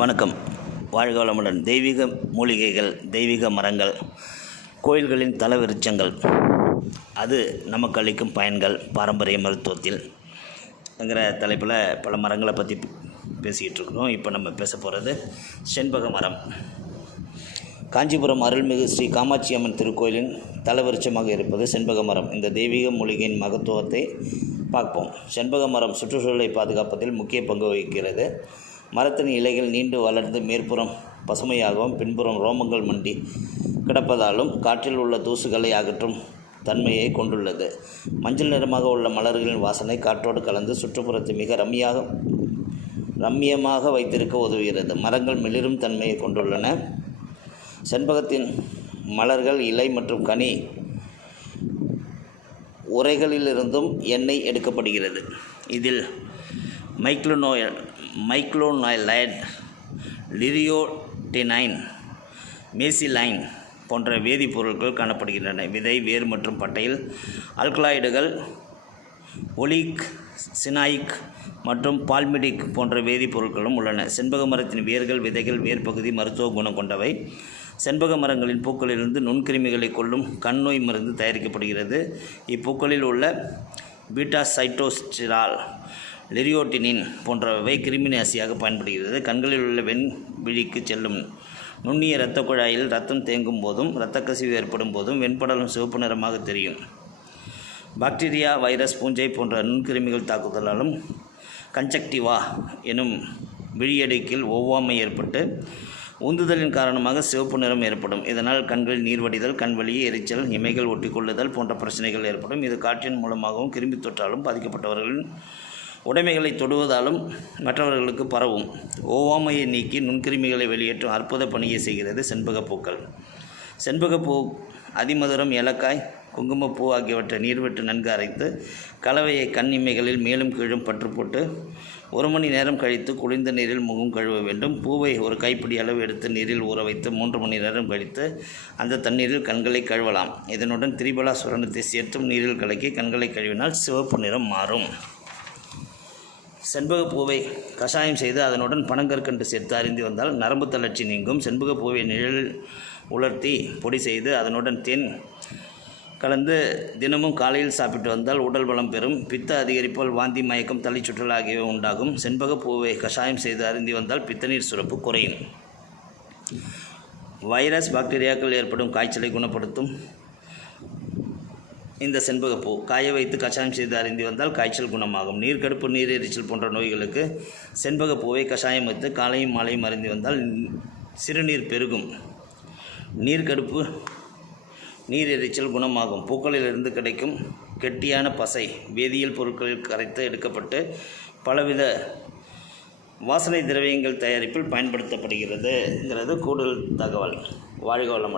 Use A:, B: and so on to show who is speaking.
A: வணக்கம். வாழ்க வளமுடன் தெய்வீக மூலிகைகள் தெய்வீக மரங்கள் கோயில்களின் தலவிருட்சங்கள். அது நமக்கு அளிக்கும் பயன்கள். பாரம்பரிய மருத்துவத்தில் என்கிற தலைப்பில் பல மரங்களை பற்றி பேசிக்கிட்டு இருக்கிறோம். இப்போ நம்ம பேச போகிறது செண்பக மரம். காஞ்சிபுரம் அருள்மிகு ஸ்ரீ காமாட்சி அம்மன் திருக்கோயிலின் தலவிருட்சமாக இருப்பது செண்பக மரம். இந்த தெய்வீக மூலிகையின் மகத்துவத்தை பார்ப்போம். செண்பக மரம் சுற்றுச்சூழலை பாதுகாப்பதில் முக்கிய பங்கு வகிக்கிறது. மரத்தின் இலைகள் நீண்டு வளர்ந்து மேற்புறம் பசுமையாகவும் பின்புறம் ரோமங்கள் மண்டி கிடப்பதாலும் காற்றில் உள்ள தூசுகளை அகற்றும் தன்மையை கொண்டுள்ளது. மஞ்சள் நிறமாக உள்ள மலர்களின் வாசனை காற்றோடு கலந்து சுற்றுப்புறத்தை மிக ரம்மியாக ரம்மியமாக வைத்திருக்க உதவுகிறது. மரங்கள் மிளிரும் தன்மையை கொண்டுள்ளன. செண்பகத்தின் மலர்கள் இலை மற்றும் கனி உரைகளிலிருந்தும் எண்ணெய் எடுக்கப்படுகிறது. இதில் மைக்ளோனோயல் மைக்ளோனைலைட் லிரியோட்டினைன் மேசிலைன் போன்ற வேதிப்பொருட்கள் காணப்படுகின்றன. விதை வேர் மற்றும் பட்டையில் ஆல்கலாய்டுகள் ஒலிக் சினாயிக் மற்றும் பால்மிடிக் போன்ற வேதிப்பொருட்களும் உள்ளன. செண்பக மரத்தின் வேர்கள் விதைகள் வேர் பகுதி மருத்துவ குணம் கொண்டவை. செண்பக மரங்களின் பூக்களிலிருந்து நுண்கிருமிகளை கொள்ளும் கண் நோய் மருந்து தயாரிக்கப்படுகிறது. இப்பூக்களில் உள்ள பீட்டா சைட்டோஸ்டிரால் லெரியோட்டினின் போன்றவை கிருமிநாசியாக பயன்படுகிறது. கண்களில் உள்ள வெண் விழிக்கு செல்லும் நுண்ணிய இரத்த குழாயில் ரத்தம் தேங்கும் போதும் இரத்த கசிவு ஏற்படும் போதும் வெண்படலம் சிவப்பு நிறமாக தெரியும். பாக்டீரியா வைரஸ் பூஞ்சை போன்ற நுண்கிருமிகள் தாக்குதலாலும் கன்ஜக்டிவா எனும் விழியடுக்கில் ஒவ்வாமை ஏற்பட்டு உந்துதலின் காரணமாக சிவப்பு நிறம் ஏற்படும். இதனால் கண்களில் நீர் வடிதல் எரிச்சல் இமைகள் ஒட்டிக்கொள்ளுதல் போன்ற பிரச்சனைகள் ஏற்படும். இது காற்றின் மூலமாகவும் கிருமி தொற்றாலும் பாதிக்கப்பட்டவர்களின் உடைமைகளை தொடுவதாலும் மற்றவர்களுக்கு பரவும். ஓவாமையை நீக்கி நுண்கிருமிகளை வெளியேற்றும் அற்புத பணியை செய்கிறது செண்பகப்பூக்கள் செண்பகப்பூ அதிமதுரம் ஏலக்காய் குங்குமப்பூ ஆகியவற்றை நீர்விட்டு நன்கு அரைத்து கலவையை கண் இமைகளில் மேலும் கீழும் பற்று போட்டு ஒரு மணி நேரம் கழித்து குளிர்ந்த நீரில் முகம் கழுவ வேண்டும். பூவை ஒரு கைப்பிடி அளவு எடுத்து நீரில் ஊற வைத்து மூன்று மணி நேரம் கழித்து அந்த தண்ணீரில் கண்களை கழுவலாம். இதனுடன் திரிபலா சுரணத்தை சேர்த்தும் நீரில் கலக்கி கண்களை கழுவினால் சிவப்பு நிறம் மாறும். செண்பக பூவை கஷாயம் செய்து அதனுடன் பனங்கற்கண்டு சேர்த்து அறிந்து வந்தால் நரம்பு தளர்ச்சி நீங்கும். செண்பக பூவை நிழல் உலர்த்தி பொடி செய்து அதனுடன் தேன் கலந்து தினமும் காலையில் சாப்பிட்டு வந்தால் உடல் பலம் பெறும். பித்த அதிகரிப்பால் வாந்தி மயக்கம் தலைச்சுற்றல் ஆகியவை உண்டாகும். செண்பக பூவை கஷாயம் செய்து அருந்தி வந்தால் பித்தநீர் சுரப்பு குறையும். வைரஸ் பாக்டீரியாக்கள் ஏற்படும் காய்ச்சலை குணப்படுத்தும். இந்த செண்பகப்பூ காய வைத்து கஷாயம் செய்து அறிந்து வந்தால் காய்ச்சல் குணமாகும். நீர்க்கடுப்பு நீரெரிச்சல் போன்ற நோய்களுக்கு செண்பகப்பூவை கஷாயம் வைத்து காலையும் மாலையும் அறிந்து வந்தால் சிறுநீர் பெருகும். நீர்க்கடுப்பு நீரெரிச்சல் குணமாகும். பூக்களிலிருந்து கிடைக்கும் கெட்டியான பசை வேதியியல் பொருட்களில் கரைத்து எடுக்கப்பட்டு பலவித வாசனை திரவியங்கள் தயாரிப்பில் பயன்படுத்தப்படுகிறதுங்கிறது கூடுதல் தகவல். வாழ்க வளமுடன்.